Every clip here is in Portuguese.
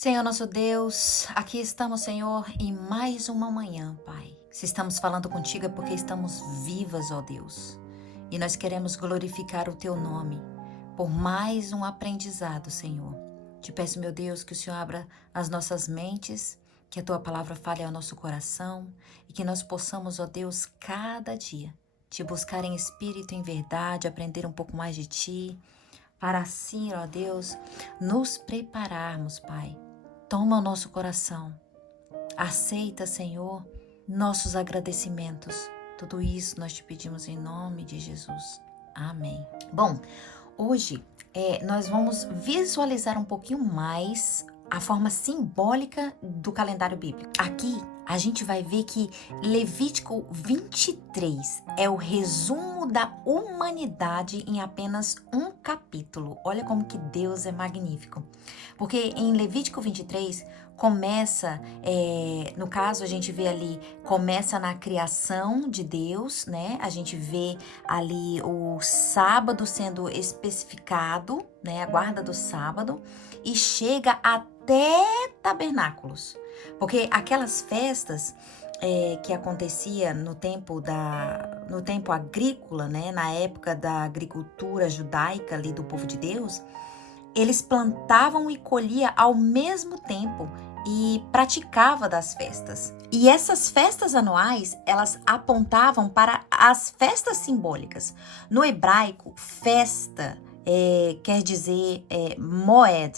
Senhor nosso Deus, aqui estamos, Senhor, em mais uma manhã, Pai. Se estamos falando contigo é porque estamos vivas, ó Deus. E nós queremos glorificar o teu nome por mais um aprendizado, Senhor. Te peço, meu Deus, que o Senhor abra as nossas mentes, que a tua palavra fale ao nosso coração e que nós possamos, ó Deus, cada dia te buscar em espírito e em verdade, aprender um pouco mais de ti, para assim, ó Deus, nos prepararmos, Pai. Toma o nosso coração. Aceita, Senhor, nossos agradecimentos. Tudo isso nós te pedimos em nome de Jesus. Amém. Bom, hoje nós vamos visualizar um pouquinho mais a forma simbólica do calendário bíblico. Aqui a gente vai ver que Levítico 23 é o resumo da humanidade em apenas um capítulo. Olha como que Deus é magnífico. Porque em Levítico 23 começa, no caso a gente vê ali, começa na criação de Deus, né? A gente vê ali o sábado sendo especificado, né? A guarda do sábado, e chega até tabernáculos. Porque aquelas festas que acontecia no tempo agrícola, né? Na época da agricultura judaica ali do povo de Deus, eles plantavam e colhiam ao mesmo tempo e praticava das festas. E essas festas anuais, elas apontavam para as festas simbólicas. No hebraico, festa quer dizer moed,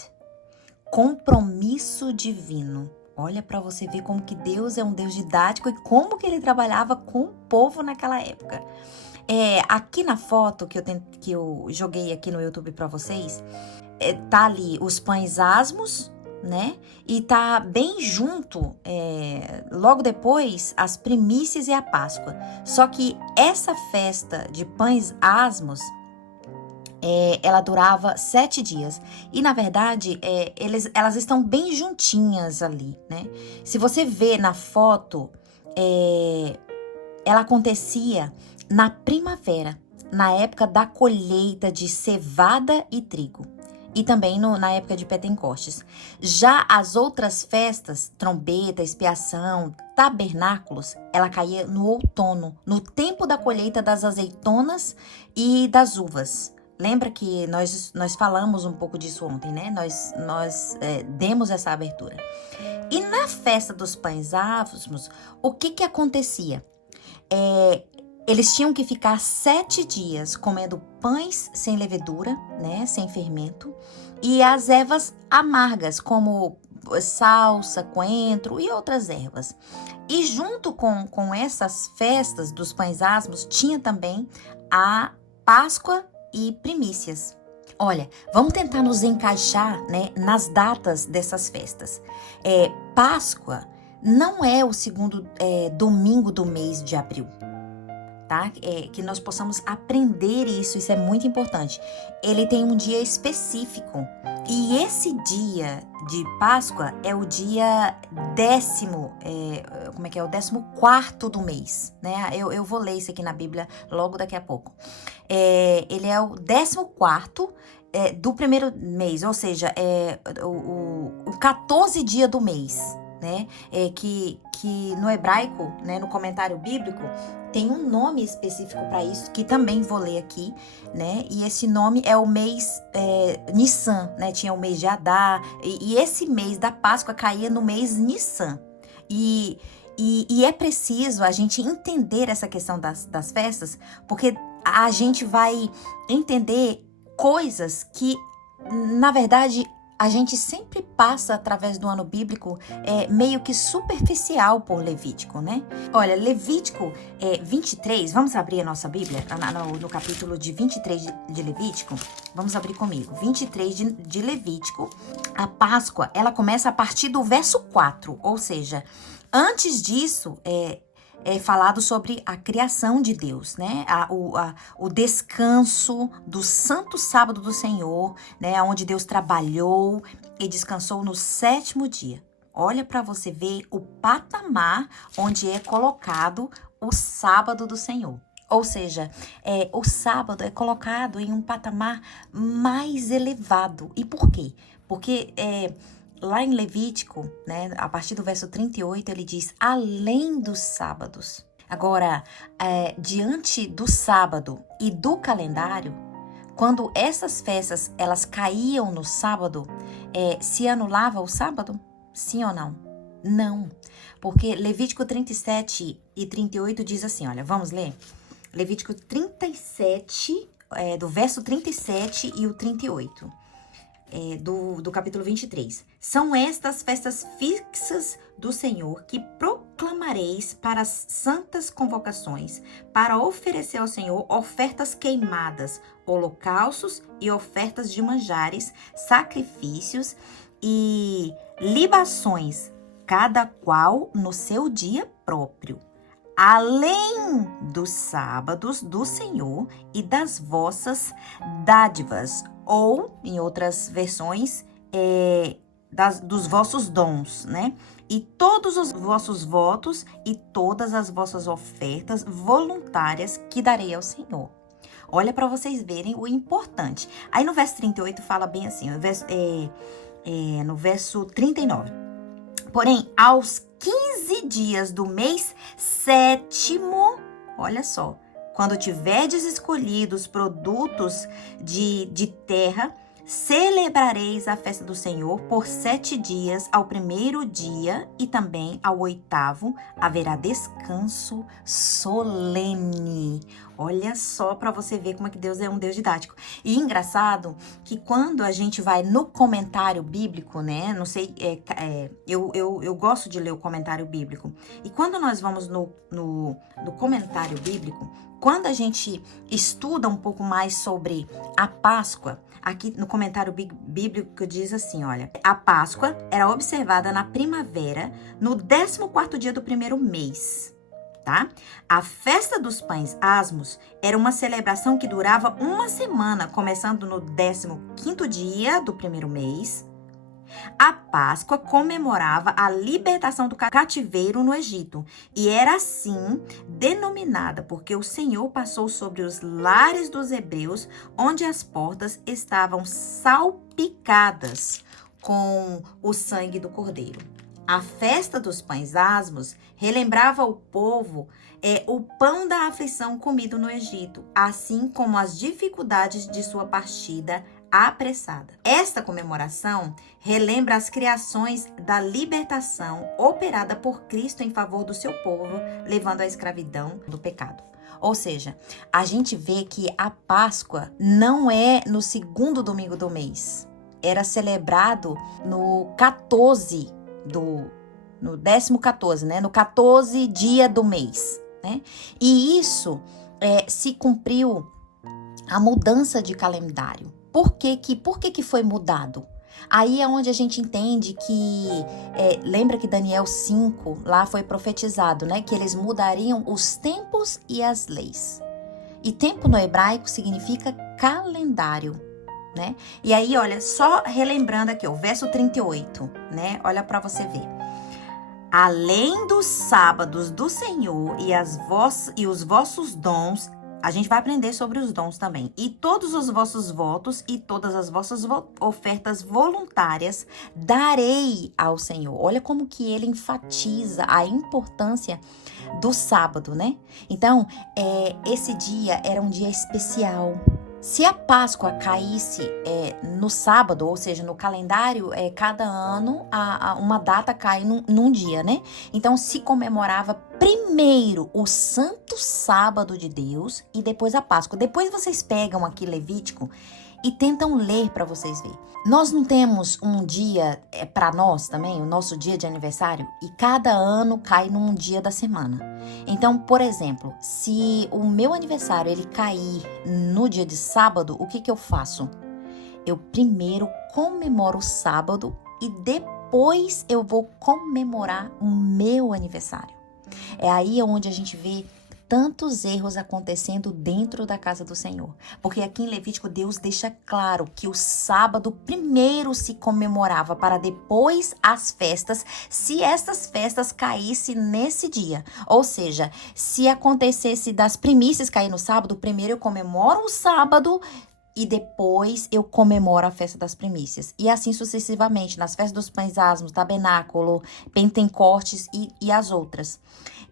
compromisso divino. Olha para você ver como que Deus é um Deus didático e como que ele trabalhava com o povo naquela época. Aqui na foto que eu joguei aqui no YouTube para vocês, tá ali os pães asmos, né? E tá bem junto, logo depois, as primícias e a Páscoa. Só que essa festa de pães asmos, ela durava 7 dias. E, na verdade, elas estão bem juntinhas ali, né? Se você vê na foto, ela acontecia na primavera, na época da colheita de cevada e trigo. E também na época de Pentecostes. Já as outras festas, trombeta, expiação, tabernáculos, ela caía no outono, no tempo da colheita das azeitonas e das uvas. Lembra que nós falamos um pouco disso ontem, né? Nós demos essa abertura. E na festa dos pães asmos, o que acontecia? Eles tinham que ficar 7 dias comendo pães sem levedura, né, sem fermento, e as ervas amargas, como salsa, coentro e outras ervas. E junto com essas festas dos pães asmos, tinha também a Páscoa e primícias. Olha, vamos tentar nos encaixar, né, nas datas dessas festas. Páscoa não é o segundo domingo do mês de abril. Tá? Que nós possamos aprender isso é muito importante. Ele tem um dia específico e esse dia de Páscoa é o dia 10º, o 14º do mês, né? Eu vou ler isso aqui na Bíblia logo daqui a pouco. Ele é o 14º do primeiro mês, ou seja, o 14 dia do mês, né? Que no hebraico, né, no comentário bíblico, tem um nome específico para isso, que também vou ler aqui, né? E esse nome é o mês Nissan, né? Tinha o mês de Adar, e esse mês da Páscoa caía no mês Nissan. E é preciso a gente entender essa questão das festas, porque a gente vai entender coisas que, na verdade, a gente sempre passa através do ano bíblico meio que superficial por Levítico, né? Olha, Levítico 23, vamos abrir a nossa Bíblia no capítulo de 23 de Levítico? Vamos abrir comigo. 23 de Levítico. A Páscoa, ela começa a partir do verso 4, ou seja, antes disso, é falado sobre a criação de Deus, né? O descanso do santo sábado do Senhor, né? Onde Deus trabalhou e descansou no 7º dia. Olha para você ver o patamar onde é colocado o sábado do Senhor. Ou seja, o sábado é colocado em um patamar mais elevado. E por quê? Porque lá em Levítico, né, a partir do verso 38, ele diz, além dos sábados. Agora, diante do sábado e do calendário, quando essas festas, elas caíam no sábado, se anulava o sábado? Sim ou não? Não, porque Levítico 37 e 38 diz assim, olha, vamos ler? Levítico 37, do verso 37 e o 38. Do capítulo 23. São estas festas fixas do Senhor que proclamareis para as santas convocações, para oferecer ao Senhor ofertas queimadas, holocaustos e ofertas de manjares, sacrifícios e libações, cada qual no seu dia próprio. Além dos sábados do Senhor e das vossas dádivas, ou, em outras versões, dos vossos dons, né? E todos os vossos votos e todas as vossas ofertas voluntárias que darei ao Senhor. Olha para vocês verem o importante. Aí no verso 38 fala bem assim, no verso 39. Porém, aos 15 dias do mês 7º, olha só, quando tiverdes escolhido os produtos de terra, celebrareis a festa do Senhor por 7 dias, ao 1º dia e também ao 8º haverá descanso solene. Olha só para você ver como é que Deus é um Deus didático. E engraçado que quando a gente vai no comentário bíblico, né? Não sei, eu gosto de ler o comentário bíblico. E quando nós vamos no comentário bíblico, quando a gente estuda um pouco mais sobre a Páscoa, aqui no comentário bíblico diz assim, olha, a Páscoa era observada na primavera, no 14º dia do 1º mês, tá? A festa dos pães asmos era uma celebração que durava uma semana, começando no 15º dia do 1º mês. A Páscoa comemorava a libertação do cativeiro no Egito e era assim denominada porque o Senhor passou sobre os lares dos hebreus, onde as portas estavam salpicadas com o sangue do cordeiro. A festa dos pães asmos relembrava ao povo o pão da aflição comido no Egito, assim como as dificuldades de sua partida apressada. Esta comemoração relembra as criações da libertação operada por Cristo em favor do seu povo, levando à escravidão do pecado. Ou seja, a gente vê que a Páscoa não é no 2º domingo do mês. Era celebrado no 14 no 14º, né? No 14 dia do mês, né? E isso se cumpriu a mudança de calendário. Por que foi mudado? Aí é onde a gente entende que, lembra que Daniel 5, lá foi profetizado, né? Que eles mudariam os tempos e as leis. E tempo no hebraico significa calendário, né? E aí, olha, só relembrando aqui, o verso 38, né? Olha para você ver. Além dos sábados do Senhor e os vossos dons, a gente vai aprender sobre os dons também. E todos os vossos votos e todas as vossas ofertas voluntárias darei ao Senhor. Olha como que ele enfatiza a importância do sábado, né? Então, esse dia era um dia especial. Se a Páscoa caísse no sábado, ou seja, no calendário, cada ano uma data cai num dia, né? Então se comemorava primeiro o Santo Sábado de Deus e depois a Páscoa. Depois vocês pegam aqui Levítico e tentam ler para vocês verem. Nós não temos um dia para nós também, o nosso dia de aniversário, e cada ano cai num dia da semana. Então, por exemplo, se o meu aniversário ele cair no dia de sábado, o que eu faço? Eu primeiro comemoro o sábado e depois eu vou comemorar o meu aniversário. É aí onde a gente vê tantos erros acontecendo dentro da casa do Senhor. Porque aqui em Levítico, Deus deixa claro que o sábado primeiro se comemorava para depois as festas, se essas festas caíssem nesse dia. Ou seja, se acontecesse das primícias cair no sábado, primeiro eu comemoro o sábado e depois eu comemoro a festa das primícias. E assim sucessivamente, nas festas dos pães asmos, tabernáculo, Pentecostes e as outras.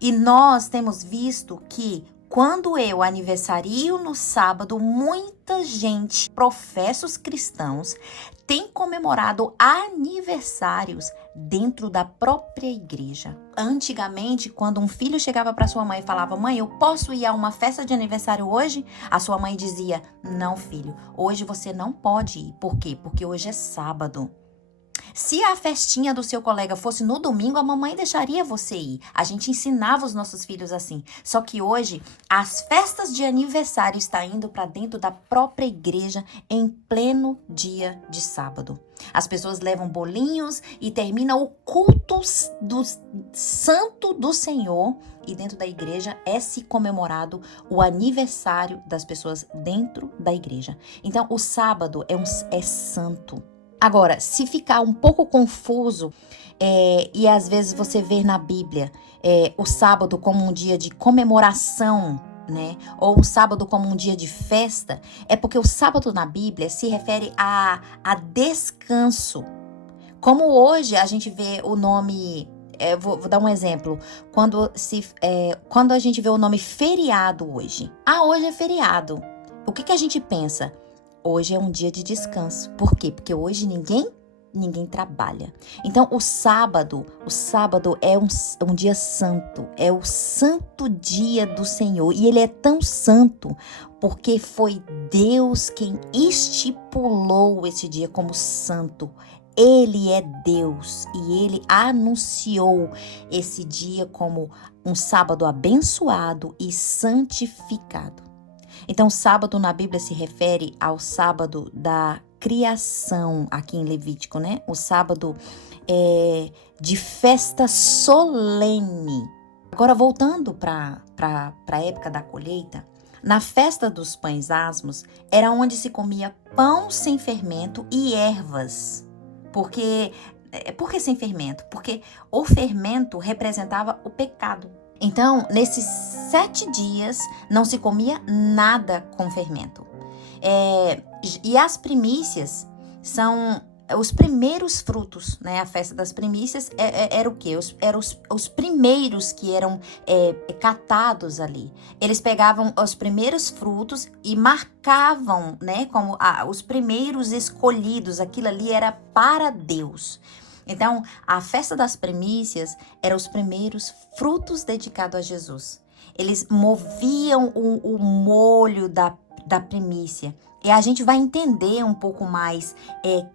E nós temos visto que quando eu aniversario no sábado, muita gente, professos cristãos, tem comemorado aniversários dentro da própria igreja. Antigamente, quando um filho chegava para sua mãe e falava: mãe, eu posso ir a uma festa de aniversário hoje? A sua mãe dizia: não, filho, hoje você não pode ir. Por quê? Porque hoje é sábado. Se a festinha do seu colega fosse no domingo, a mamãe deixaria você ir. A gente ensinava os nossos filhos assim. Só que hoje, as festas de aniversário estão indo para dentro da própria igreja em pleno dia de sábado. As pessoas levam bolinhos e terminam o culto do Santo do Senhor. E dentro da igreja é se comemorado o aniversário das pessoas dentro da igreja. Então, o sábado é santo. Agora, se ficar um pouco confuso, e às vezes você vê na Bíblia o sábado como um dia de comemoração, né? Ou o sábado como um dia de festa, é porque o sábado na Bíblia se refere a descanso. Como hoje a gente vê o nome, vou dar um exemplo, quando a gente vê o nome feriado hoje. Hoje é feriado. O que a gente pensa? Hoje é um dia de descanso. Por quê? Porque hoje ninguém trabalha. Então, o sábado é um dia santo. É o santo dia do Senhor. E ele é tão santo porque foi Deus quem estipulou esse dia como santo. Ele é Deus e ele anunciou esse dia como um sábado abençoado e santificado. Então, sábado na Bíblia se refere ao sábado da criação, aqui em Levítico, né? O sábado de festa solene. Agora, voltando para a época da colheita, na festa dos pães asmos, era onde se comia pão sem fermento e ervas. Por que sem fermento? Porque o fermento representava o pecado. Então, nesses 7 dias, não se comia nada com fermento. E as primícias são os primeiros frutos, né? A festa das primícias era o quê? Eram os primeiros que eram catados ali. Eles pegavam os primeiros frutos e marcavam, né? Como os primeiros escolhidos. Aquilo ali era para Deus. Então, a festa das primícias eram os primeiros frutos dedicados a Jesus. Eles moviam o molho da primícia. E a gente vai entender um pouco mais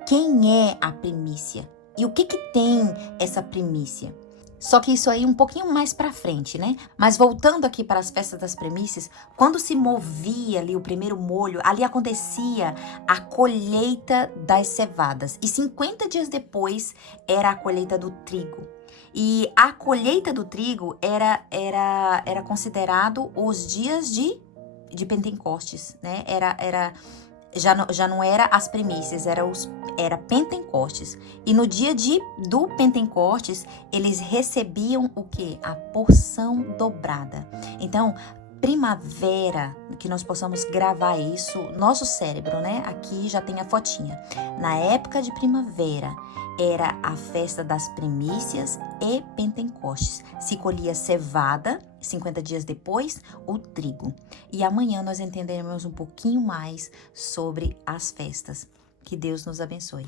quem é a primícia e o que tem essa primícia. Só que isso aí um pouquinho mais para frente, né? Mas voltando aqui para as festas das primícias, quando se movia ali o primeiro molho, ali acontecia a colheita das cevadas. E 50 dias depois era a colheita do trigo. E a colheita do trigo era considerado os dias de Pentecostes, né? Já não era as primícias, era Pentecostes. E no dia do Pentecostes, eles recebiam o quê? A porção dobrada. Então, primavera, que nós possamos gravar isso, nosso cérebro, né? Aqui já tem a fotinha. Na época de primavera, era a festa das primícias e Pentecostes. Se colhia cevada, 50 dias depois, o trigo. E amanhã nós entenderemos um pouquinho mais sobre as festas. Que Deus nos abençoe.